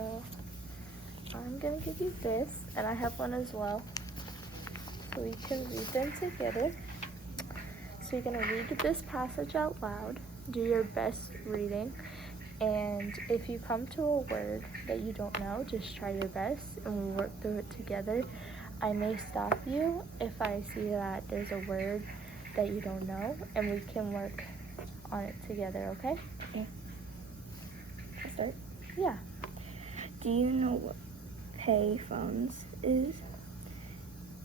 So I'm gonna give you this, and I have one as well, so we can read them together. So you're gonna read this passage out loud, do your best reading, and if you come to a word that you don't know, just try your best and we'll work through it together. I may stop you if I see that there's a word that you don't know, and we can work on it together, okay? Yeah. Start? Yeah. Do you know what payphones is?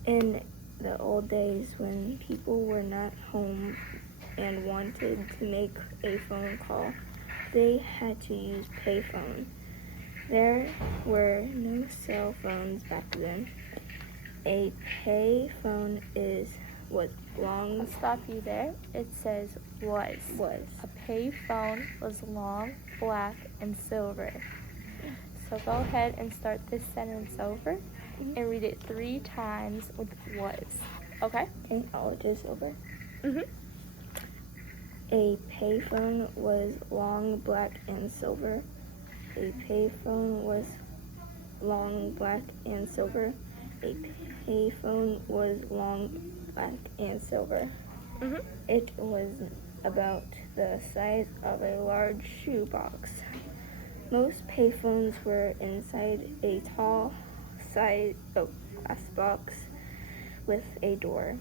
In the old days when people were not home and wanted to make a phone call, they had to use payphone. There were no cell phones back then. A payphone was long. I'll stop you there. It says was. A payphone was long, black, and silver. So go ahead and start this sentence over and read it 3 times with was. Okay? Okay, I'll just over. Mhm. A payphone was long, black, and silver. A payphone was long, black, and silver. A payphone was long, black, and silver. Mhm. It was about the size of a large shoebox. Most payphones were inside a tall glass box with a door.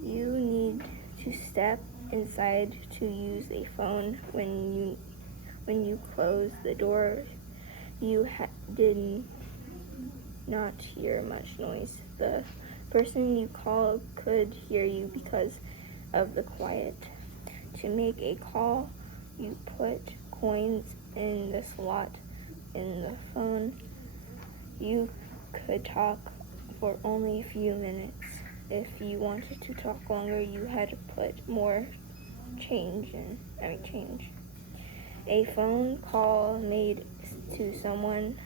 You need to step inside to use a phone. When you close the door, you did not hear much noise. The person you call could hear you because of the quiet. To make a call, you put coins in the slot in the phone. You could talk for only a few minutes. If you wanted to talk longer, you had to put more change. A phone call made to someone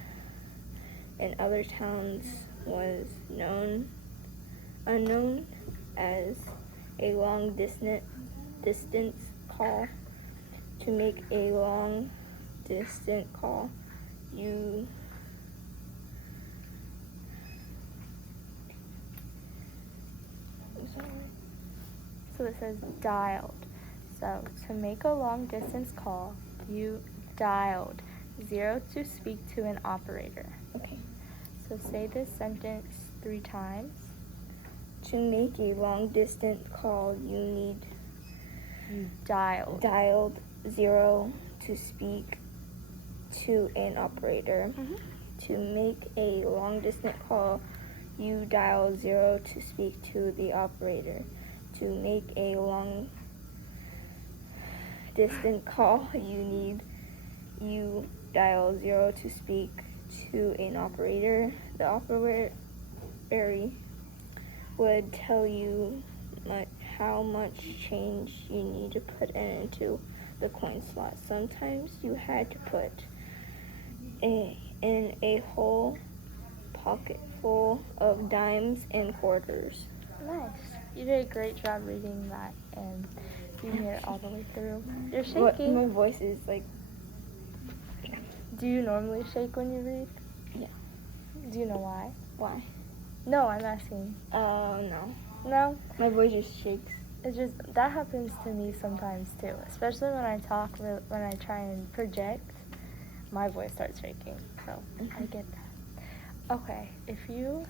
in other towns was unknown as a long distance call. To make a long distance call, you So it says dialed. So to make a long distance call, you dialed 0 to speak to an operator. Okay. So say this sentence 3 times. To make a long distance call, you dialed 0 to speak to an operator. To make a long distance call, you dial 0 to speak to the operator. To make a long distance call, you dial 0 to speak to an operator. The operator would tell you how much change you need to put into the coin slot. Sometimes you had to put in a whole pocket full of dimes and quarters. Nice. You did a great job reading that, and you made it all the way through. You're shaking. My voice is like... Do you normally shake when you read? Yeah. Do you know why? Why? No, I'm asking. No. No? My voice just shakes. That happens to me sometimes too, especially when I talk, when I try and project, my voice starts shaking, so I get that. Okay, if you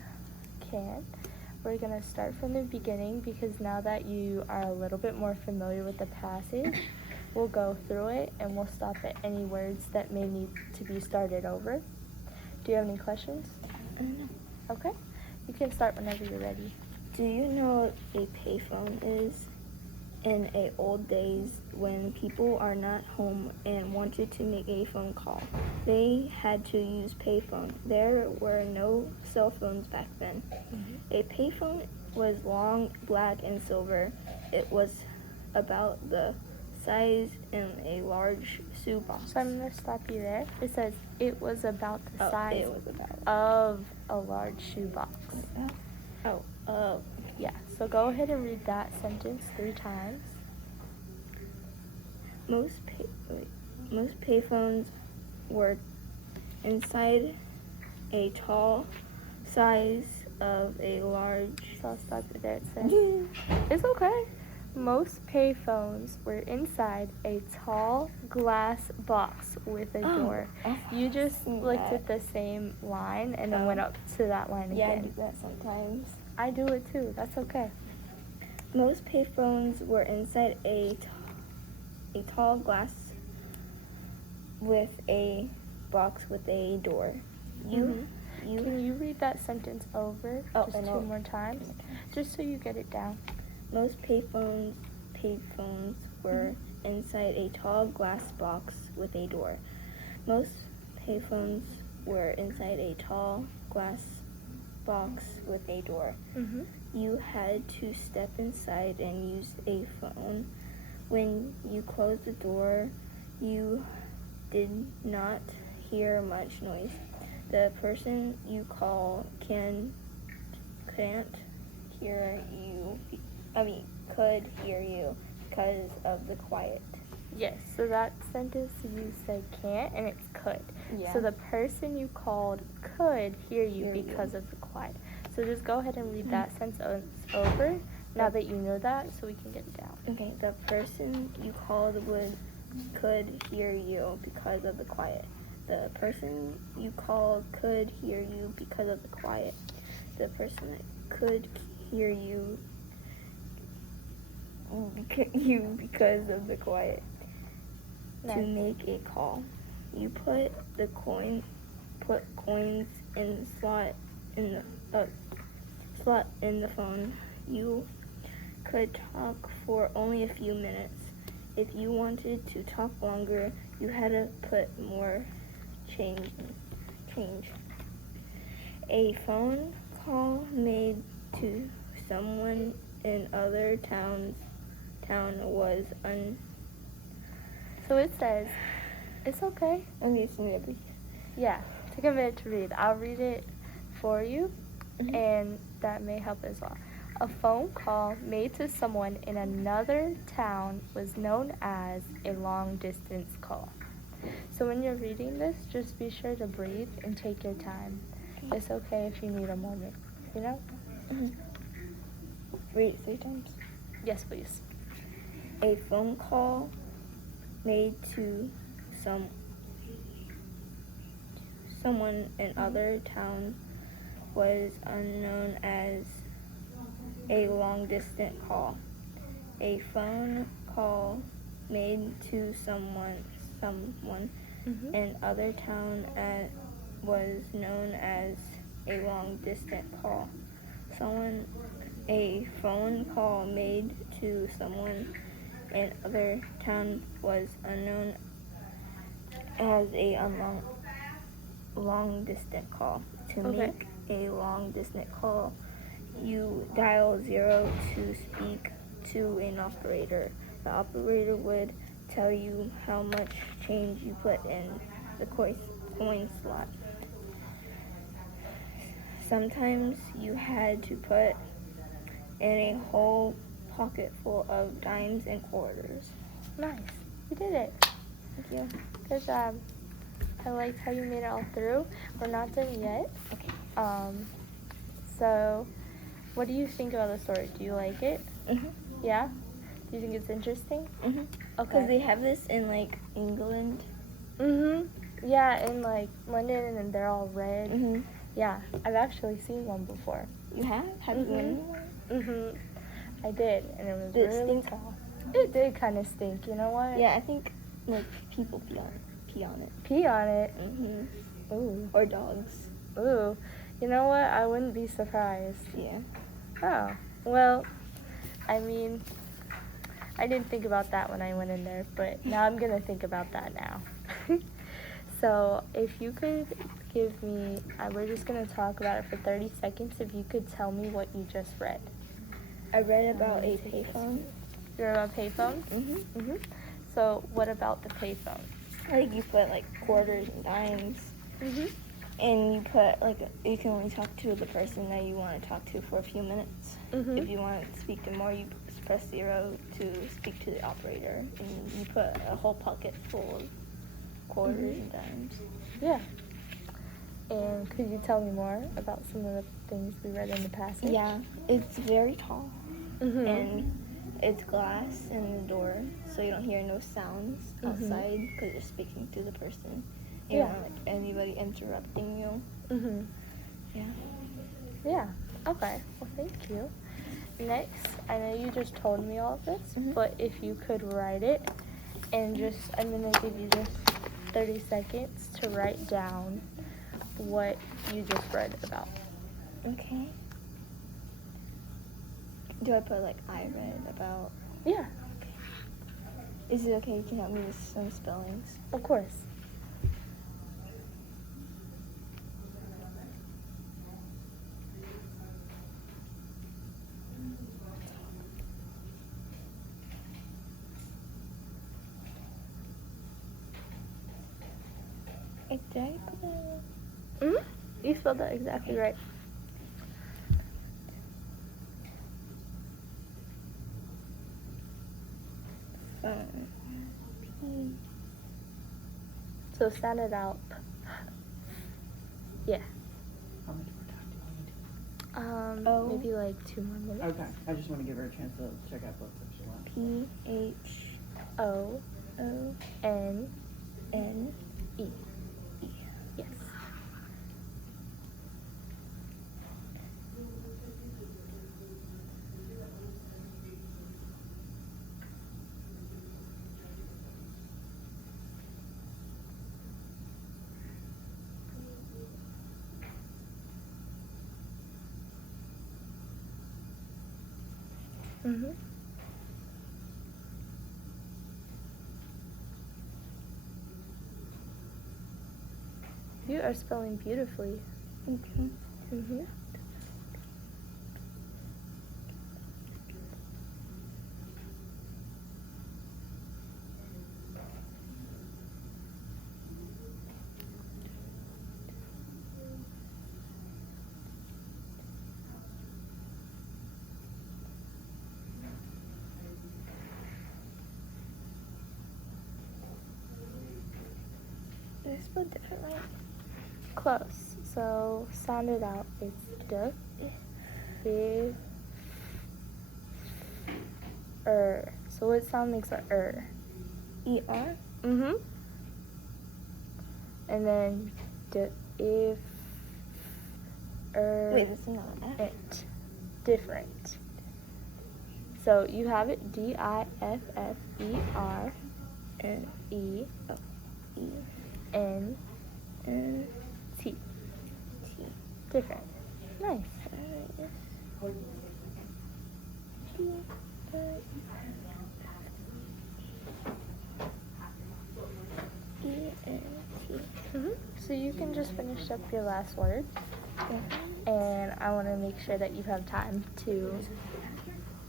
can, we're going to start from the beginning, because now that you are a little bit more familiar with the passage, we'll go through it and we'll stop at any words that may need to be started over. Do you have any questions? No. Okay, you can start whenever you're ready. Do you know what a payphone is? In the old days, when people are not home and wanted to make a phone call, they had to use payphone. There were no cell phones back then. A payphone was long, black, and silver. It was about the size in a large shoebox. So I'm going to stop you there. It says it was about the size It was about of a large shoebox. Yeah, so go ahead and read that sentence 3 times. Most payphones were inside a tall size of a large. So I'll stop you there. It says, it's okay. Most payphones were inside a tall glass box with a door. You just looked at the same line and then went up to that line Yeah, I again. do that sometimes. I do it too. That's okay. Most payphones were inside a tall glass with a box with a door. Can you read that sentence over just I two know. more times? Just so you get it down. Most payphones were inside a tall glass box with a door. Most payphones were inside a tall glass box with a door. Mm-hmm. You had to step inside and use a phone. When you closed the door, you did not hear much noise. The person you call couldn't hear you. Could hear you because of the quiet. Yes, so that sentence you said can't and it's could. Yeah. So the person you called could hear you because of the quiet. So just go ahead and read that sentence over now that you know that so we can get it down. Okay, the person you called could hear you because of the quiet. The person you called could hear you because of the quiet. The person that could hear you because of the quiet. Nice. To make a call, you put coins in slot in the phone. You could talk for only a few minutes. If you wanted to talk longer, you had to put more change. A phone call made to someone in other town was So it says, it's okay. Yeah, take a minute to read. I'll read it for you, and that may help as well. A phone call made to someone in another town was known as a long-distance call. So when you're reading this, just be sure to breathe and take your time. It's okay if you need a moment, you know? Read it 3 times. Yes, please. A phone call made to someone in other town was known as a long-distance call. A phone call made to someone in other town was known as a long-distance call. A phone call made to someone in other town was known as a long-distance call. To make a long-distance call, you dial 0 to speak to an operator. The operator would tell you how much change you put in the coin slot. Sometimes you had to put in a whole pocket full of dimes and quarters. Nice. You did it. Thank you. Good job. I liked how you made it all through. We're not done yet. Okay. So what do you think about the story? Do you like it? Mhm. Yeah? Do you think it's interesting? Mhm. Okay. Because they have this in like England. Yeah, in like London, and they're all red. Mhm. Yeah, I've actually seen one before. You have? Have you been one? I did, and it was Did it really stink? tall. It did kind of stink. You know what? Yeah, I think like people pee on it. Pee on it. Mhm. Ooh. Or dogs. Ooh. You know what? I wouldn't be surprised. Yeah. Oh. Well, I mean, I didn't think about that when I went in there, but now I'm going to think about that now. So, if you could give me, we're just going to talk about it for 30 seconds. If you could tell me what you just read. I read about a payphone. You read about payphones? Mm-hmm. So, what about the payphone? Like you put like quarters and dimes, and you put like you can only talk to the person that you want to talk to for a few minutes. If you want to speak to more, you press 0 to speak to the operator, and you put a whole pocket full of quarters and dimes. Yeah. And could you tell me more about some of the things we read in the passage? Yeah, it's very tall, Mm-hmm. and it's glass in the door, so you don't hear no sounds outside because you're speaking to the person. You Yeah. don't want, like, anybody interrupting you. Mm-hmm. Yeah. Yeah. Okay. Well, thank you. Next, I know you just told me all of this, Mhm. but if you could write it, and I'm gonna give you just 30 seconds to write down what you just read about. Okay. Do I put like I read about? Yeah, Is it okay? Can you help me with some spellings? of course. Did I put that? Mm-hmm. You spelled that exactly right. P. So sound it out. Yeah. How much more time do I need? Oh. Maybe like 2 more minutes. Okay, I just want to give her a chance to check out both if she wants. O O N N E. Yes. Mhm. You are spelling beautifully. Okay. Mhm. Is it spelled differently? Close. So sound it out. It's D, I, So what sound makes a ER. Mhm. And then D, if, Wait, that's not an F. it. Different. So you have it DIFFER E N N T. T. Different. Nice. T. E N T. Mhm. So you can just finish up your last word, and I want to make sure that you have time to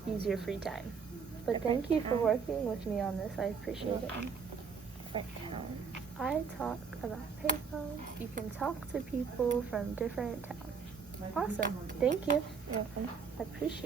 use your free time. But thank you for working with me on this. I appreciate it. Different town. I talk about payphones. You can talk to people from different towns. Awesome. Thank you. You're welcome. I appreciate it.